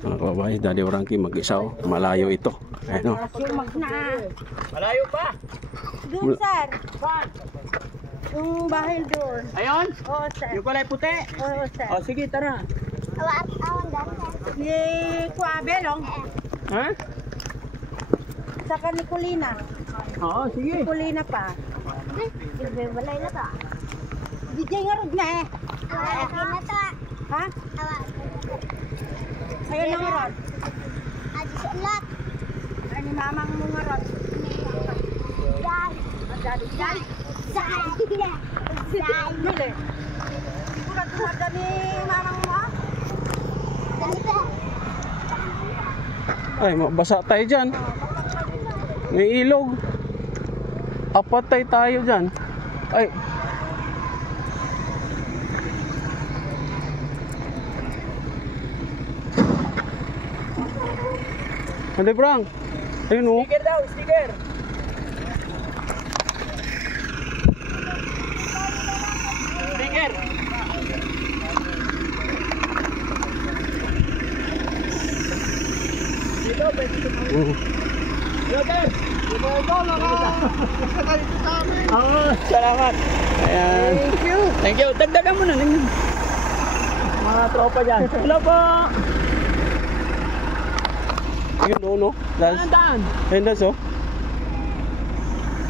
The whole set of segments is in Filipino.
Mga kababayan, Daddy Frankie mag-isa oh. Malayo ito. Ayan oh. Malayo pa. Doon, sir. Yung bahay doon. Ayun? Oo, sir. Yung kulay puti? Oo, sir. O sige, tara. Ni Kuabelong. Ha? Saka ni Kulina. Oo, sige. Kulina pa. Balay na to. DJ nga rog na eh. Awak na to. Ha? Awak. Ayun na nga rod. Adi sulat. Ay ni mamang mo nga rod. Dan. Daddy. Dan. Dan. Mali. Siguro tumada ni mamang mo ha? Ay, mabasa tayo dyan. May ilog. Apatay tayo dyan. Ay. Ande Frank. Ayun oh. Sticker daw, sticker. Sticker. Dito, pwede ito. Brother! Oo, salamat. Ayan. Thank you. Thank you. Dagdagan mo na. Mga tropa dyan. Hello po. Yun oh, no? Das. Saan daan? Ayun das oh.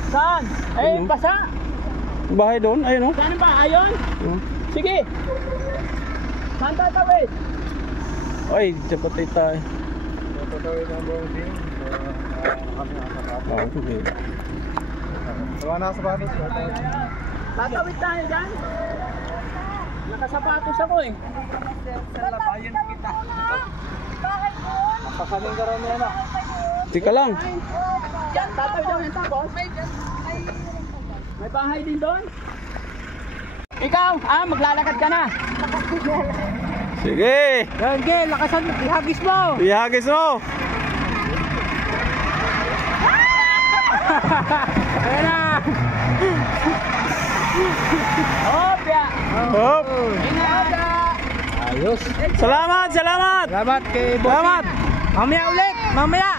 Saan? Eh, Ano? basa. Bahay doon. Ayun oh. Saan ba? Ayon? Sige. Saan tatawid? Ay, dapat tayo. Oh, okay. Tatawid tayo dyan. Nakasapatos ako eh. Bayan kita. Bahay doon. Pasaling ka rin yan ah. Tika lang. Yan, tatawid daw yan tapos. May bahay din doon. Ikaw, maglalakad ka na. Sige. Sige, lakasan mo. Ihagis mo. Ihagis mo. Ayan na. Hop, ya. Hop. Ingat. Ayos. Salamat, salamat. Salamat kay Salamat. Mamaya ulit, mamaya.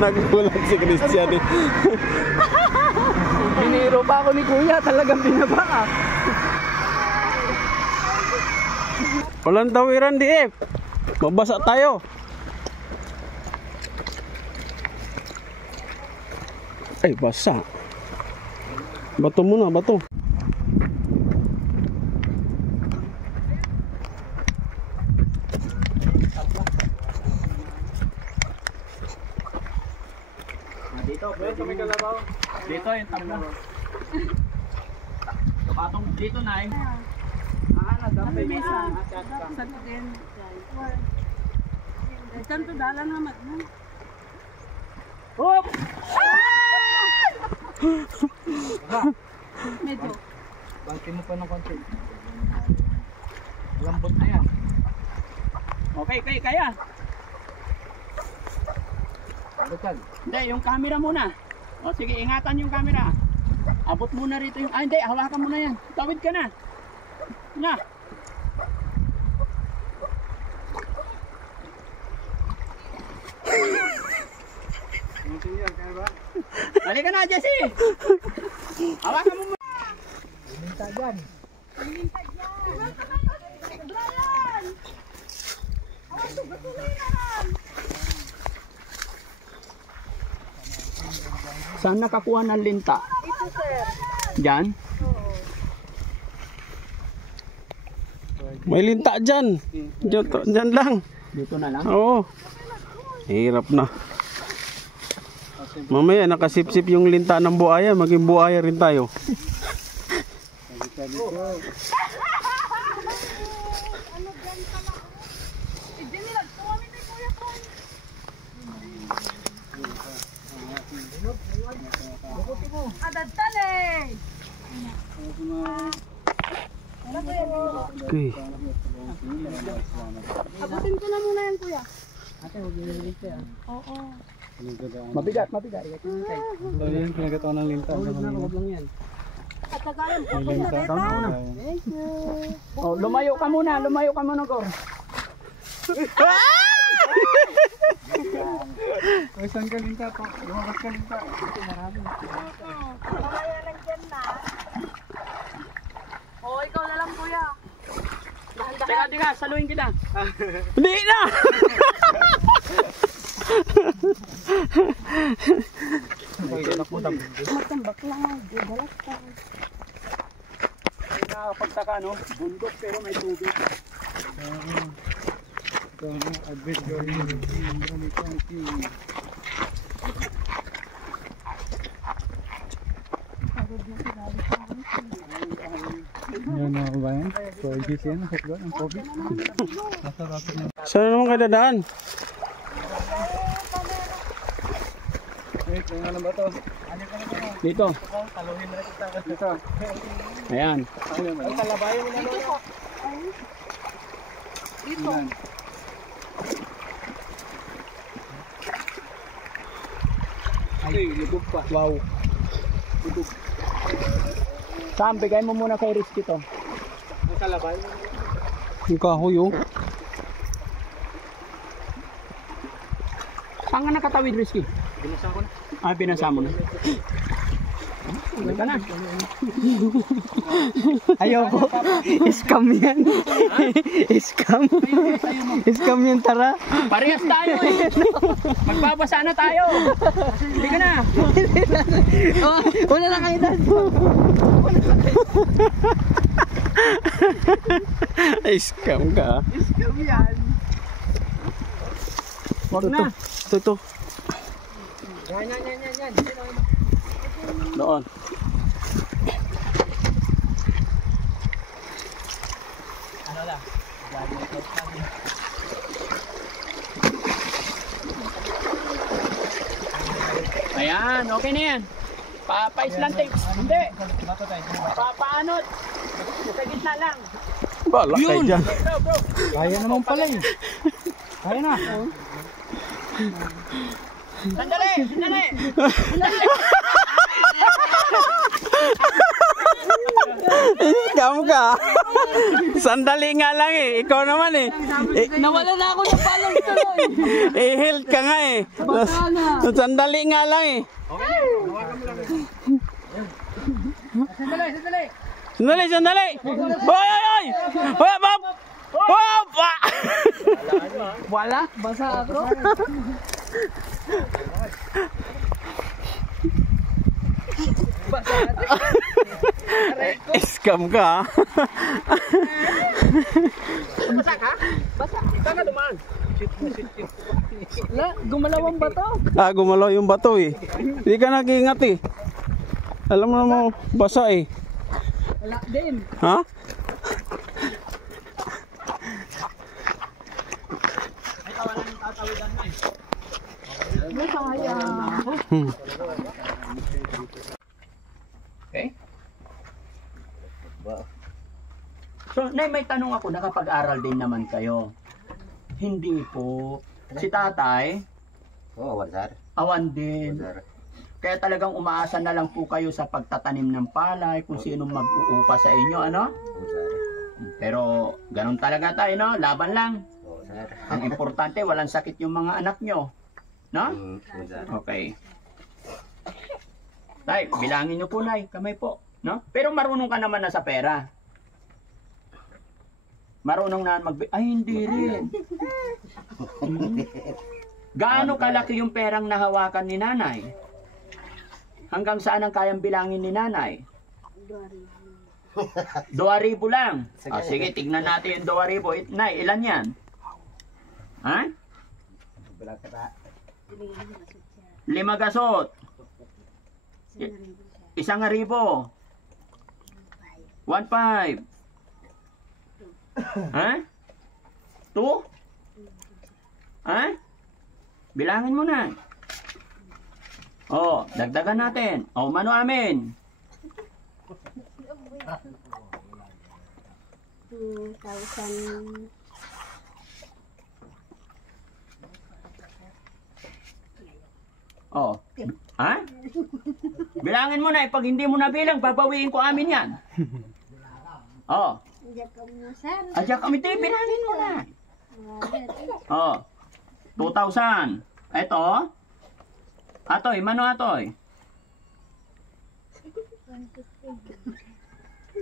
Nagulat si Christian eh. Biniro pa ako ni Kuya, talagang binaba ka. Walang tawiran di eh. Mabasa tayo. Ay, basa. Bato muna, bato. Dito, pwede may kalabaw. Dito yung tabla. Patong dito na eh. Ano mesa? Saan to din? Saan to dalan naman? Hop! Medyo. Banti mo pa ng konti. Lambot na yan. Okay, kaya. Hindi, yung camera muna. O sige, ingatan yung camera. Abot muna rito yung... hindi, hawakan mo na yan. Tawid ka na. Na. Halika na, Jessie. Hawakan mo muna. Minta dyan. Minta dyan. Brian! Awas to, gatulinan! Saan nakakuha ng linta? Ito, sir. Diyan? May linta dyan. Dyan lang. Dito na lang? Oo. Hirap na. Mamaya nakasipsip yung linta ng buaya. Maging buaya rin tayo. Okay. Abutin ko na muna yan, kuya. Mabigat. Ito yung pinagatawa ng linta. Katagalan po ko na. Lumayo ka muna, Cor. Saan ka din ka po? Lumabas ka din ka. Marami. Mamaya lang dyan na. Oo, ikaw na lang kuya. Teka, saluhin kita. Hindi na! Matambak lang. Dalas ka. Ay, nakakapagtaka, no? Bundok pero may tubig. Ito na, adventure yun. Yan mga kabayan. So, GC yan. Hotdog ang COVID. Masarap niya. Saan naman kayo dadaan? Wait, kaya na ba ito? Dito. Dito. Ayan. Ay, kalabayan mo na. Dito po. Dito. Ay, lubog pa. Wow. Sam, bigay mo muna kay Rizky to. Ay, kalabayan mo. Yung kahoy oh. Saan ka nakatawid, Rizky? Binasa ko na. Ah, binasa mo na. Uwi ka na. Ayoko. Scam yan. Scam. Scam yan, tara. Parehas tayo eh. Magbabasa na tayo. Hindi ka na. Oh, wala na kayo dad. Ay, scam ka. Scam yan. Huwag na. Ito. Yan. Doon. Ayan, okay na yan. Pa-islantic. Hindi. Papaanot. Sa gitna lang. Bala kayo dyan. Bro. Kaya naman pala eh. Kaya na. Sandali. Scam ka. Sandali nga lang eh. Ikaw naman eh. Nawala na ako ng palong tuloy. Health ka nga eh. Sandali nga lang eh. Sandali. Hoy! Hop! Wala, basa ako. Scam ka. Basa ka? Basa. Saan ka dumaan? Wala, gumalaw ang bato. Gumalaw yung bato eh. Hindi ka nag-iingat eh. Alam mo naman, basa eh. Wala din. Ha? Okay. So, Nay, may tanong ako, nakapag-aral din naman kayo. Hindi po. Si tatay, Oo, sir. awan din. Sir. Kaya talagang umaasa na lang po kayo sa pagtatanim ng palay, kung sino mag-uupa sa inyo, ano? Oo, sir. Pero, ganun talaga tayo, no? Laban lang. Oo, sir. Ang importante, walang sakit yung mga anak nyo. No? Oo, sir. Okay. Tay, bilangin nyo po, Nay. Kamay po. No? Pero marunong ka naman na sa pera. Marunong na ay, hindi rin. Gaano kalaki yung perang nahawakan ni nanay? Hanggang saan ang kayang bilangin ni nanay? 2,000 lang. Sige, tignan natin yung 2,000. Nay, ilan yan? Ha? 5 gasot. 1,000. 1,500. Ha? 2? Ha? Bilangin mo na. Oh, dagdagan natin. Oh, mano amin. 2,000. Oh. Ha? Bilangin mo na. Pag hindi mo nabilang, babawiin ko amin yan. Oh. Diyan ka mo, sir. Adya kami tayo, bilangin mo na. Oh. 2,000. Ito. Atoy, mano atoy?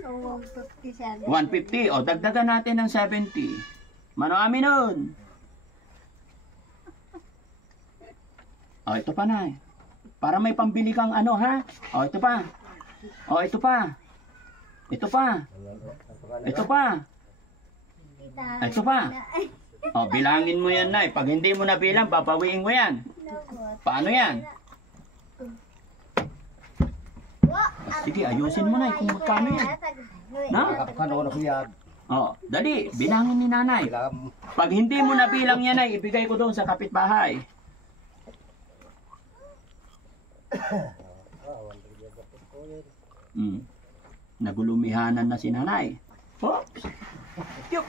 Oo, 57. 150. O, dagdagan natin ng 70. Mano amin nun? O, ito pa na. Para may pambili kang ano, ha? O, ito pa. O, ito pa. Ito pa. Ito pa. Ito pa. O, bilangin mo yan, Nay. Pag hindi mo nabilang, babawiin mo yan. Paano yan? Sige, ayusin mo, Nay, kung magkano yan. Na? Kapakano na kuya. O, dali. Bilangin ni Nanay. Bilang Pag hindi mo nabilang yan, Nay, ibigay ko doon sa kapitbahay. Nagulumihanan na si Nanay. Oops. Yup.